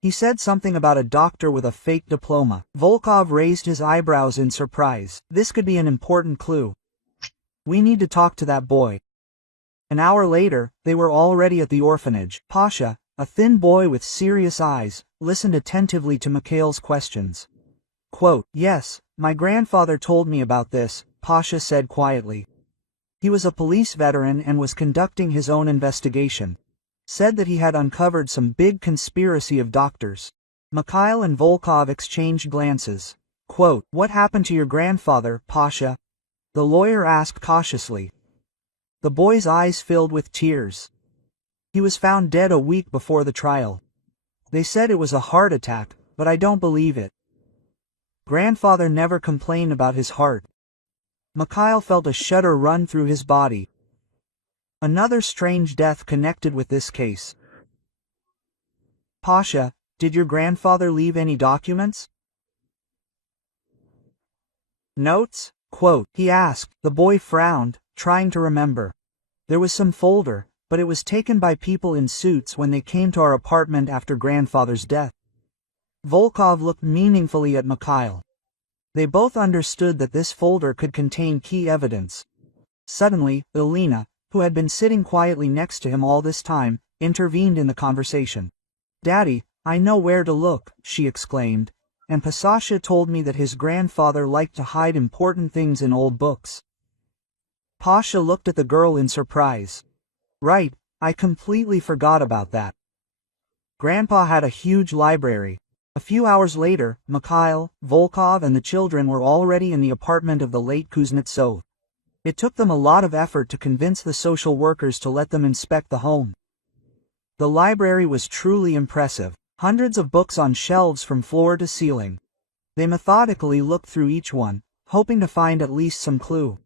He said something about a doctor with a fake diploma. Volkov raised his eyebrows in surprise. This could be an important clue. "We need to talk to that boy." An hour later, they were already at the orphanage. Pasha, a thin boy with serious eyes, listened attentively to Mikhail's questions. Quote, "Yes, my grandfather told me about this," Pasha said quietly. He was a police veteran and was conducting his own investigation. Said that he had uncovered some big conspiracy of doctors. Mikhail and Volkov exchanged glances. Quote, "What happened to your grandfather, Pasha?" the lawyer asked cautiously. The boy's eyes filled with tears. "He was found dead a week before the trial. They said it was a heart attack, but I don't believe it. Grandfather never complained about his heart." Mikhail felt a shudder run through his body. Another strange death connected with this case. "Pasha, did your grandfather leave any documents? Notes?" Quote, he asked. The boy frowned, trying to remember. "There was some folder, but it was taken by people in suits when they came to our apartment after grandfather's death." Volkov looked meaningfully at Mikhail. They both understood that this folder could contain key evidence. Suddenly, Alina, who had been sitting quietly next to him all this time, intervened in the conversation. "Daddy, I know where to look," she exclaimed, "and Pasasha told me that his grandfather liked to hide important things in old books." Pasha looked at the girl in surprise. "Right, I completely forgot about that. Grandpa had a huge library." A few hours later, Mikhail, Volkov and the children were already in the apartment of the late Kuznetsov. It took them a lot of effort to convince the social workers to let them inspect the home. The library was truly impressive. Hundreds of books on shelves from floor to ceiling. They methodically looked through each one, hoping to find at least some clue.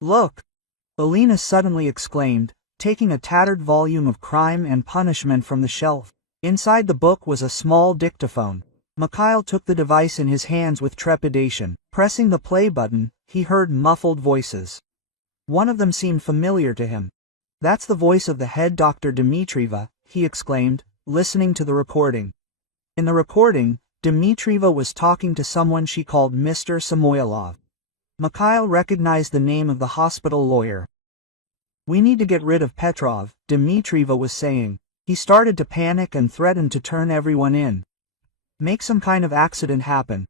"Look!" Alina suddenly exclaimed, taking a tattered volume of Crime and Punishment from the shelf. Inside the book was a small dictaphone. Mikhail took the device in his hands with trepidation. Pressing the play button, he heard muffled voices. One of them seemed familiar to him. "That's the voice of the head doctor Dmitrieva," he exclaimed, listening to the recording. In the recording, Dmitrieva was talking to someone she called Mr. Samoilov. Mikhail recognized the name of the hospital lawyer. "We need to get rid of Petrov," Dmitrieva was saying. "He started to panic and threatened to turn everyone in. Make some kind of accident happen."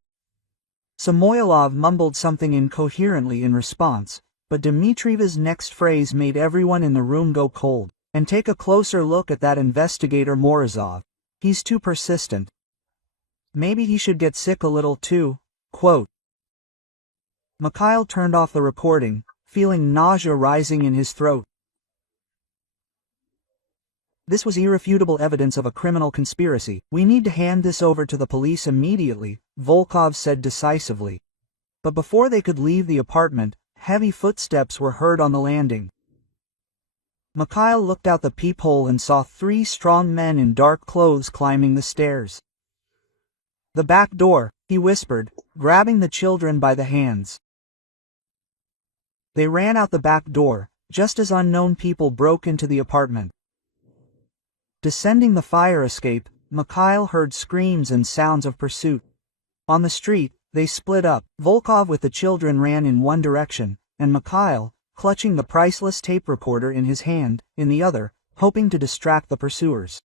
Samoilov mumbled something incoherently in response, but Dmitrieva's next phrase made everyone in the room go cold. "And take a closer look at that investigator Morozov. He's too persistent. Maybe he should get sick a little too." Quote. Mikhail turned off the recording, feeling nausea rising in his throat. "This was irrefutable evidence of a criminal conspiracy. We need to hand this over to the police immediately," Volkov said decisively. But before they could leave the apartment, heavy footsteps were heard on the landing. Mikhail looked out the peephole and saw 3 strong men in dark clothes climbing the stairs. "The back door," he whispered, grabbing the children by the hands. They ran out the back door, just as unknown people broke into the apartment. Descending the fire escape, Mikhail heard screams and sounds of pursuit. On the street, they split up. Volkov with the children ran in one direction, and Mikhail, clutching the priceless tape recorder in his hand, in the other, hoping to distract the pursuers.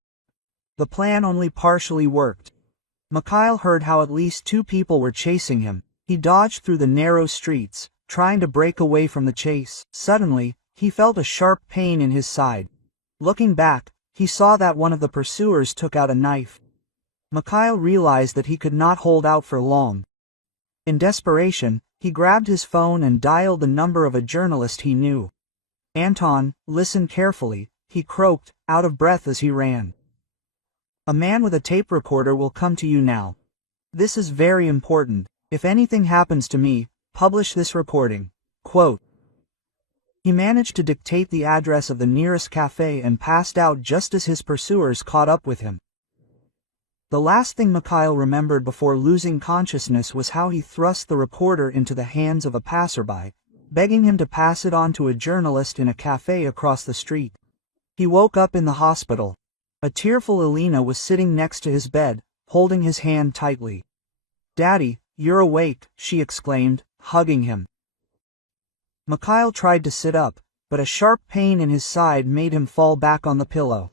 The plan only partially worked. Mikhail heard how at least 2 people were chasing him. He dodged through the narrow streets, trying to break away from the chase. Suddenly, he felt a sharp pain in his side. Looking back, he saw that one of the pursuers took out a knife. Mikhail realized that he could not hold out for long. In desperation, he grabbed his phone and dialed the number of a journalist he knew. "Anton, listen carefully," he croaked, out of breath as he ran. "A man with a tape recorder will come to you now. This is very important. If anything happens to me, publish this recording." Quote. He managed to dictate the address of the nearest cafe and passed out just as his pursuers caught up with him. The last thing Mikhail remembered before losing consciousness was how he thrust the recorder into the hands of a passerby, begging him to pass it on to a journalist in a cafe across the street. He woke up in the hospital. A tearful Elena was sitting next to his bed, holding his hand tightly. "Daddy, you're awake," she exclaimed, hugging him. Mikhail tried to sit up, but a sharp pain in his side made him fall back on the pillow.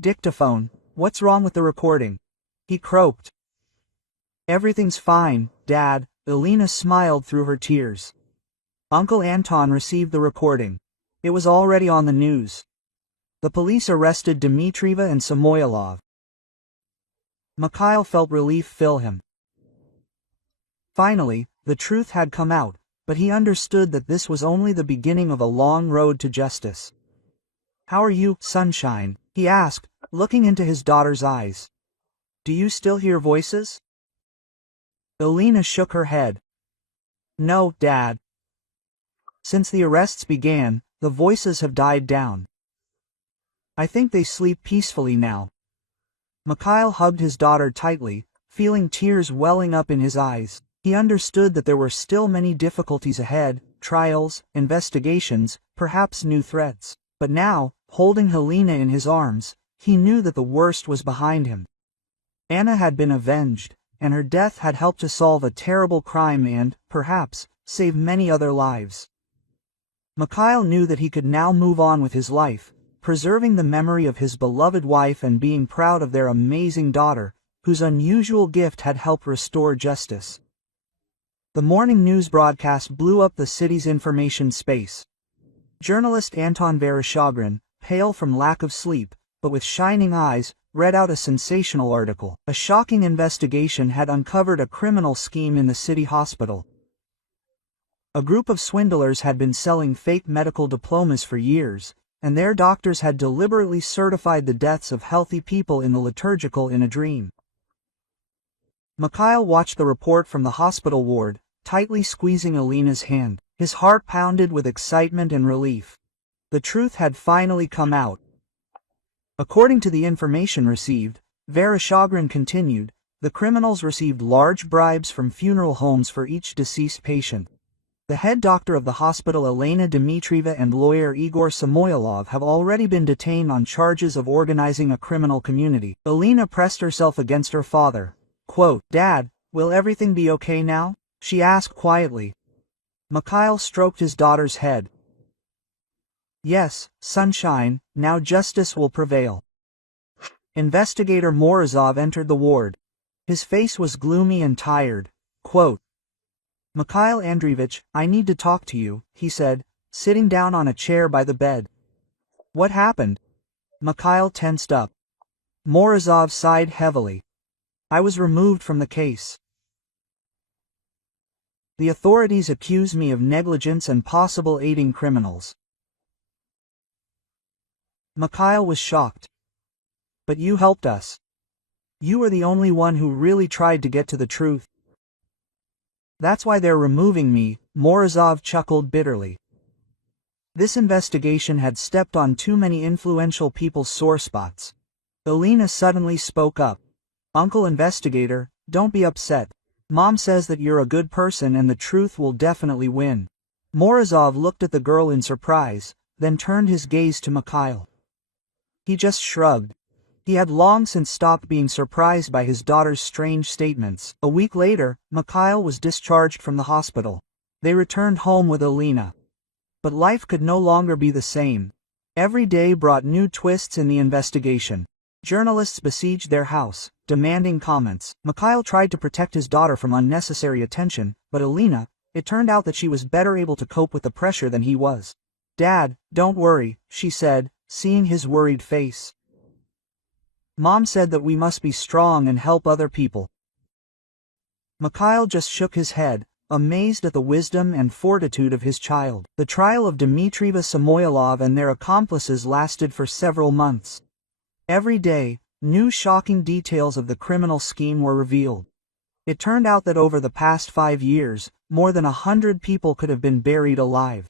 "Dictaphone, what's wrong with the recording?" he croaked. "Everything's fine, Dad," Elena smiled through her tears. Uncle Anton received the recording. It was already on the news. The police arrested Dmitrieva and Samoilov. Mikhail felt relief fill him. Finally, the truth had come out, but he understood that this was only the beginning of a long road to justice. "How are you, Sunshine?" he asked, looking into his daughter's eyes. "Do you still hear voices?" Elena shook her head. "No, Dad. Since the arrests began, the voices have died down. I think they sleep peacefully now." Mikhail hugged his daughter tightly, feeling tears welling up in his eyes. He understood that there were still many difficulties ahead, trials, investigations, perhaps new threats. But now, holding Helena in his arms, he knew that the worst was behind him. Anna had been avenged, and her death had helped to solve a terrible crime and, perhaps, save many other lives. Mikhail knew that he could now move on with his life, preserving the memory of his beloved wife and being proud of their amazing daughter, whose unusual gift had helped restore justice. The morning news broadcast blew up the city's information space. Journalist Anton Vereshchagin, pale from lack of sleep, but with shining eyes, read out a sensational article. A shocking investigation had uncovered a criminal scheme in the city hospital. A group of swindlers had been selling fake medical diplomas for years, and their doctors had deliberately certified the deaths of healthy people in the liturgical in a dream. Mikhail watched the report from the hospital ward, tightly squeezing Elena's hand. His heart pounded with excitement and relief. The truth had finally come out. According to the information received, Vereshchagin continued, the criminals received large bribes from funeral homes for each deceased patient. The head doctor of the hospital, Elena Dmitrieva, and lawyer Igor Samoilov have already been detained on charges of organizing a criminal community. Elena pressed herself against her father, Quote, "Dad, will everything be okay now?" she asked quietly. Mikhail stroked his daughter's head. "Yes, sunshine, now justice will prevail." Investigator Morozov entered the ward. His face was gloomy and tired. Quote, "Mikhail Andreevich, I need to talk to you," he said, sitting down on a chair by the bed. "What happened?" Mikhail tensed up. Morozov sighed heavily. "I was removed from the case. The authorities accuse me of negligence and possible aiding criminals." Mikhail was shocked. "But you helped us. You were the only one who really tried to get to the truth." "That's why they're removing me," Morozov chuckled bitterly. This investigation had stepped on too many influential people's sore spots. Alina suddenly spoke up. "Uncle Investigator, don't be upset. Mom says that you're a good person and the truth will definitely win." Morozov looked at the girl in surprise, then turned his gaze to Mikhail. He just shrugged. He had long since stopped being surprised by his daughter's strange statements. A week later, Mikhail was discharged from the hospital. They returned home with Alina. But life could no longer be the same. Every day brought new twists in the investigation. Journalists besieged their house, demanding comments. Mikhail tried to protect his daughter from unnecessary attention, but Alina, it turned out that she was better able to cope with the pressure than he was. "Dad, don't worry," she said, seeing his worried face. "Mom said that we must be strong and help other people." Mikhail just shook his head, amazed at the wisdom and fortitude of his child. The trial of Dmitrieva Samoylov and their accomplices lasted for several months. Every day, new shocking details of the criminal scheme were revealed. It turned out that over the past 5 years, more than 100 people could have been buried alive.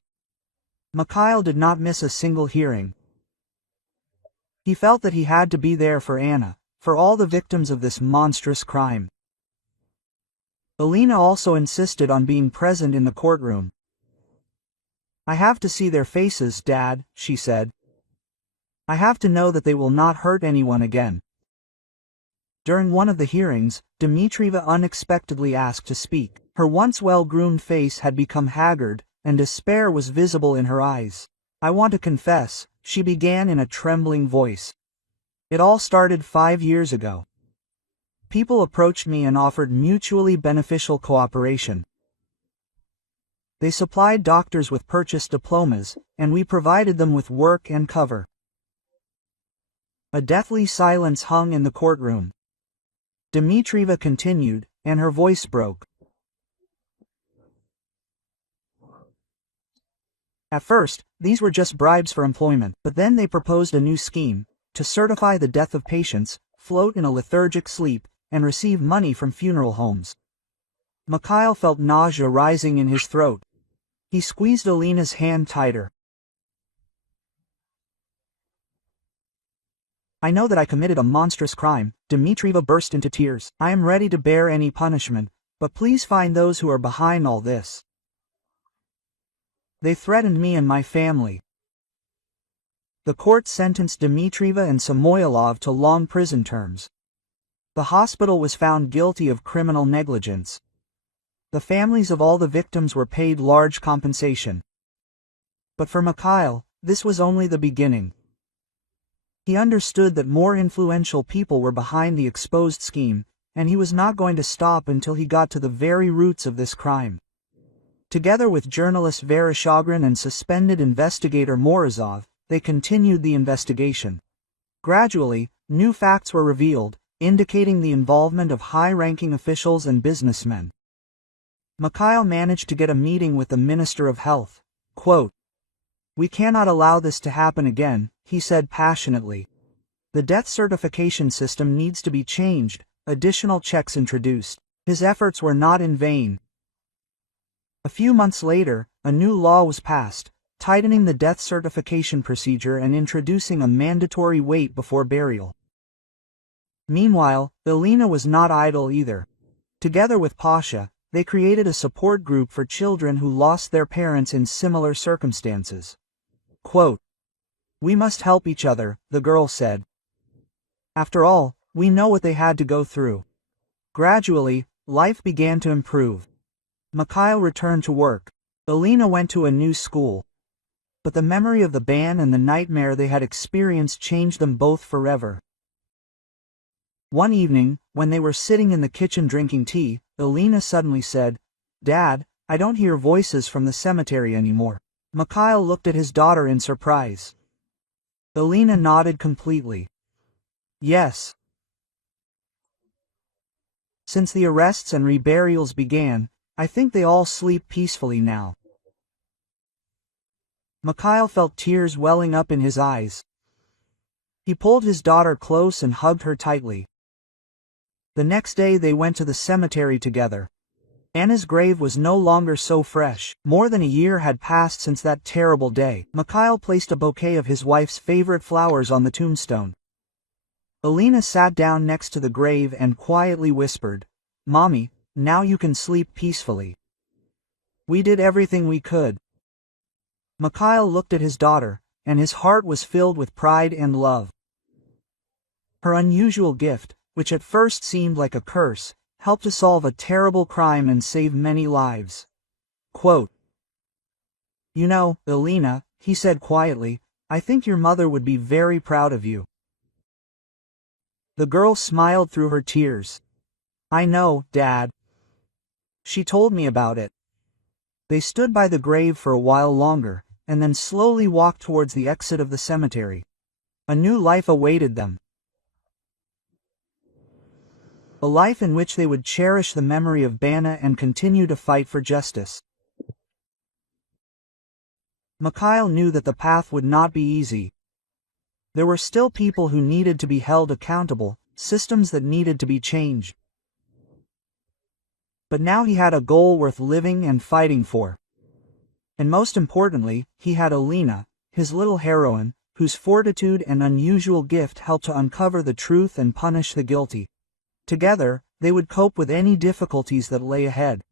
Mikhail did not miss a single hearing. He felt that he had to be there for Anna, for all the victims of this monstrous crime. Alina also insisted on being present in the courtroom. "I have to see their faces, Dad," she said. "I have to know that they will not hurt anyone again." During one of the hearings, Dmitrieva unexpectedly asked to speak. Her once well-groomed face had become haggard, and despair was visible in her eyes. "I want to confess," she began in a trembling voice. "It all started 5 years ago. People approached me and offered mutually beneficial cooperation. They supplied doctors with purchased diplomas, and we provided them with work and cover." A deathly silence hung in the courtroom. Dmitrieva continued, and her voice broke. "At first, these were just bribes for employment, but then they proposed a new scheme, to certify the death of patients, float in a lethargic sleep, and receive money from funeral homes." Mikhail felt nausea rising in his throat. He squeezed Alina's hand tighter. "I know that I committed a monstrous crime," Dmitrieva burst into tears. "I am ready to bear any punishment, but please find those who are behind all this. They threatened me and my family." The court sentenced Dmitrieva and Samoylov to long prison terms. The hospital was found guilty of criminal negligence. The families of all the victims were paid large compensation. But for Mikhail, this was only the beginning. He understood that more influential people were behind the exposed scheme, and he was not going to stop until he got to the very roots of this crime. Together with journalist Vereshchagin and suspended investigator Morozov, they continued the investigation. Gradually, new facts were revealed, indicating the involvement of high-ranking officials and businessmen. Mikhail managed to get a meeting with the Minister of Health. Quote, "We cannot allow this to happen again," he said passionately. "The death certification system needs to be changed, additional checks introduced." His efforts were not in vain. A few months later, a new law was passed, tightening the death certification procedure and introducing a mandatory wait before burial. Meanwhile, Alina was not idle either. Together with Pasha, they created a support group for children who lost their parents in similar circumstances. Quote, "We must help each other," the girl said. "After all, we know what they had to go through." Gradually, life began to improve. Mikhail returned to work. Alina went to a new school. But the memory of the ban and the nightmare they had experienced changed them both forever. One evening, when they were sitting in the kitchen drinking tea, Alina suddenly said, "Dad, I don't hear voices from the cemetery anymore." Mikhail looked at his daughter in surprise. Alina nodded completely. "Yes. Since the arrests and reburials began, I think they all sleep peacefully now." Mikhail felt tears welling up in his eyes. He pulled his daughter close and hugged her tightly. The next day they went to the cemetery together. Anna's grave was no longer so fresh. More than a year had passed since that terrible day. Mikhail placed a bouquet of his wife's favorite flowers on the tombstone. Alina sat down next to the grave and quietly whispered, "Mommy, now you can sleep peacefully. We did everything we could." Mikhail looked at his daughter, and his heart was filled with pride and love. Her unusual gift, which at first seemed like a curse, helped to solve a terrible crime and save many lives. Quote, "You know, Alina," he said quietly, "I think your mother would be very proud of you." The girl smiled through her tears. "I know, Dad. She told me about it." They stood by the grave for a while longer, and then slowly walked towards the exit of the cemetery. A new life awaited them. A life in which they would cherish the memory of Bana and continue to fight for justice. Mikhail knew that the path would not be easy. There were still people who needed to be held accountable, systems that needed to be changed. But now he had a goal worth living and fighting for. And most importantly, he had Alina, his little heroine, whose fortitude and unusual gift helped to uncover the truth and punish the guilty. Together, they would cope with any difficulties that lay ahead.